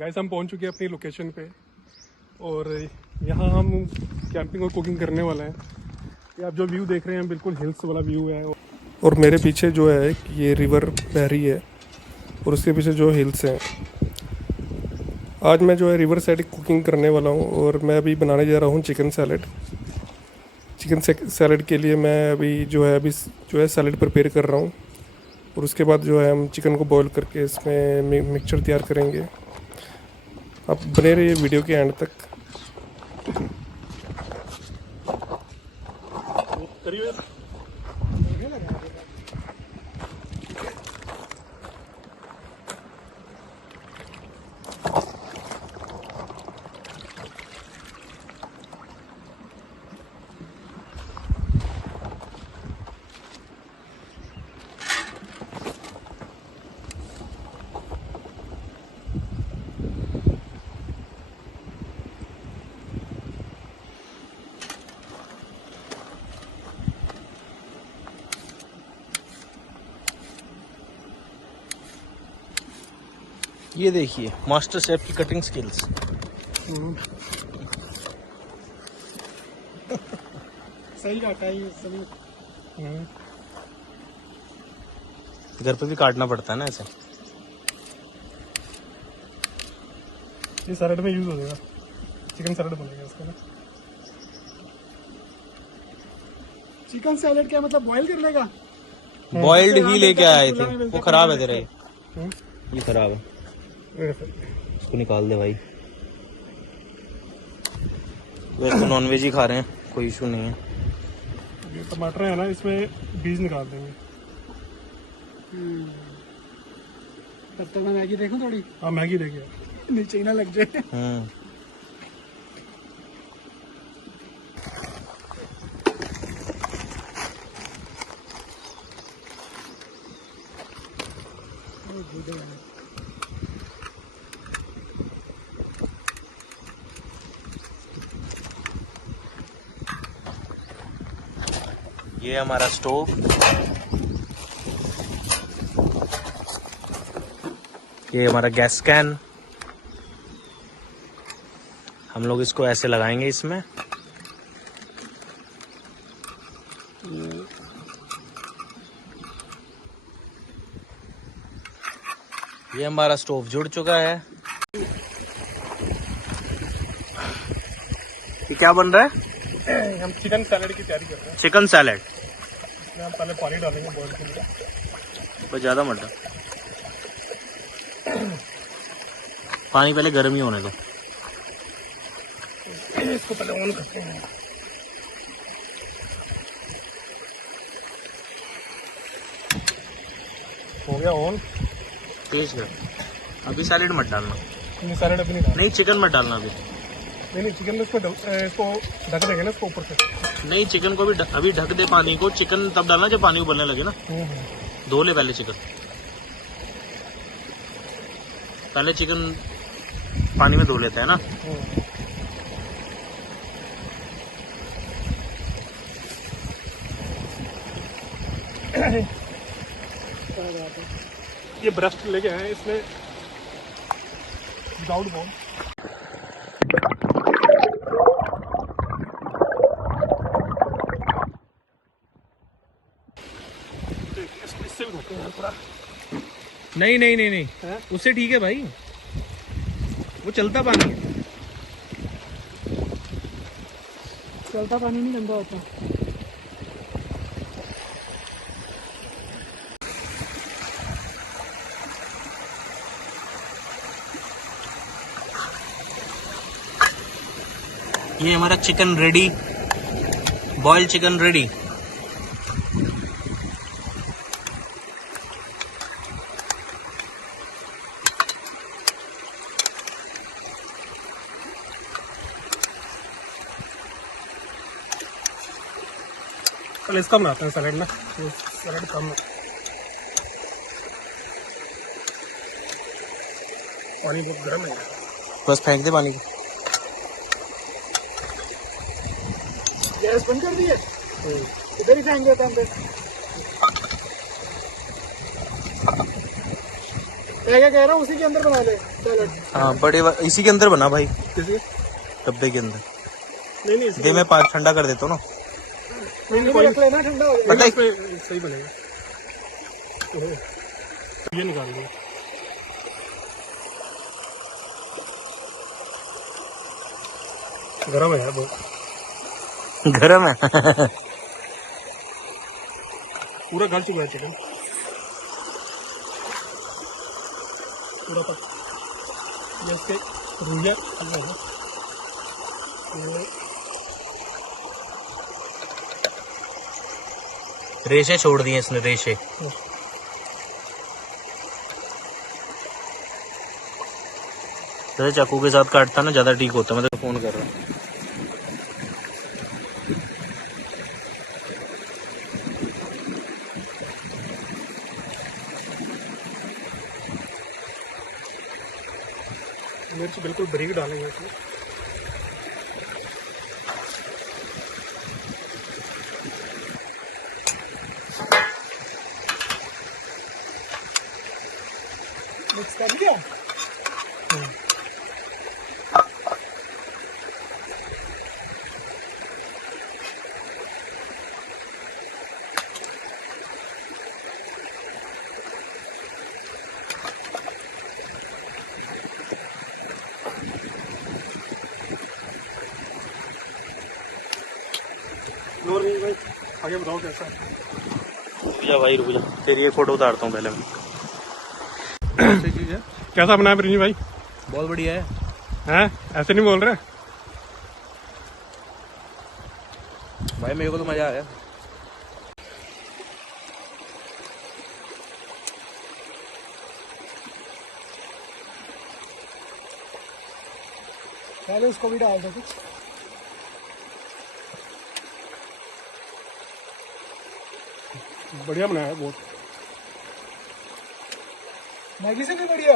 Guys हम पहुंच चुके हैं अपनी लोकेशन पे और यहाँ हम कैंपिंग और कुकिंग करने वाले हैं। ये आप जो व्यू देख रहे हैं बिल्कुल हिल्स वाला व्यू है और मेरे पीछे जो है ये रिवर बह रही है और उसके पीछे जो हिल्स हैं। आज मैं जो है रिवर साइड कुकिंग करने वाला हूँ और मैं अभी बनाने जा रहा हूँ चिकन सैलड। चिकन सैलड के लिए मैं अभी जो है सैलड प्रिपेयर कर रहा हूँ और उसके बाद जो है हम चिकन को बॉईल करके इसमें मिक्सचर तैयार करेंगे। आप बने रहिए वीडियो के एंड तक। ये देखिए मास्टर शेफ की कटिंग स्किल्स। सही काटा है ये सभी। घर पे भी काटना पड़ता है ना ऐसे। ये सैलड में यूज हो जाएगा, चिकन सैलड बनेगा इसका ना। चिकन सैलड क्या मतलब बॉईल कर लेगा? बॉइल्ड ही लेके आए थे, वो खराब है तेरा ये खराब है, इसको निकाल दे भाई। वैसे तो नॉनवेज ही खा रहे हैं, कोई इशू नहीं है। ये टमाटर है ना, इसमें बीज निकाल देंगे। तब तक मैं मैगी देखूं थोड़ी। हाँ मैगी देखिए, नीचे ही ना लग जाए। ये हमारा स्टोव, ये हमारा गैस कैन। हम लोग इसको ऐसे लगाएंगे इसमें। ये हमारा स्टोव जुड़ चुका है। ये क्या बन रहा है? हम चिकन सैलड की तैयारी कर रहे हैं। Chicken salad. इसमें हम पहले पानी डालेंगे बॉईल के लिए। बस ज्यादा मत डाल, पानी पहले गर्म ही होने दो। इसको पहले ऑन करते हैं। हो गया ऑन। तेज कर, अभी सैलेड मत डालना। सैलड अभी नहीं डालना। नहीं चिकन मत डालना अभी। नहीं चिकन में इसको ढक देंगे ना इसको ऊपर से। नहीं चिकन को भी अभी ढक दे पानी को। चिकन तब डालना जब पानी उबलने लगे ना। धो ले पहले चिकन, पहले चिकन पानी में धो लेते हैं ना। ये ब्रेस्ट लेके आए इसमें विदाउट बोन। इससे भी धोते हैं थोड़ा। नहीं नहीं नहीं नहीं, उससे ठीक है भाई, वो चलता पानी है। चलता पानी नहीं गंदा होता। ये हमारा chicken ready, boiled chicken ready. कल इसका बनाते हैं सैलड ना, सैलड कम है। पानी बहुत गर्म है, बस फेंक दे पानी को। गैस बंद कर दिए, इधर ही फेंक देते हैं अंदर। मैं क्या कह रहा हूँ उसी के अंदर बना ले सैलड। हाँ बड़े इसी के अंदर बना भाई, किसी डब्बे के अंदर। नहीं दे मैं पास ठंडा कर देता हूँ ना। नहीं रख लेना, ठंडा हो जाएगा। पता है सही बनेगा। ओहो, ये निकाल दो। गरम है यार बहुत। गरम है। पूरा गल चुका है चिकन पूरा तक। ये इसके रूया रेशे छोड़ दिए इसने, रेशे। जैसे चाकू के साथ काटता ना ज्यादा ठीक होता। मैं तो फोन कर रहा हूँ। मिर्च बिल्कुल बारीक डालेंगे इसमें। मिक्स कर दिया। और नहीं भाई, आगे बताओ कैसा है? रुक जा भाई, रुक जा, तेरी एक फोटो उतारता हूँ पहले मैं। अच्छी चीज है। कैसा बनाया प्रिंजी भाई? बहुत बढ़िया है। हैं? ऐसे नहीं बोल रहे? भाई मेरे को तो मजा आया। पहले उसको भी डाल दो कुछ। बढ़िया बनाया है बहुत। मैगी से भी बढ़िया।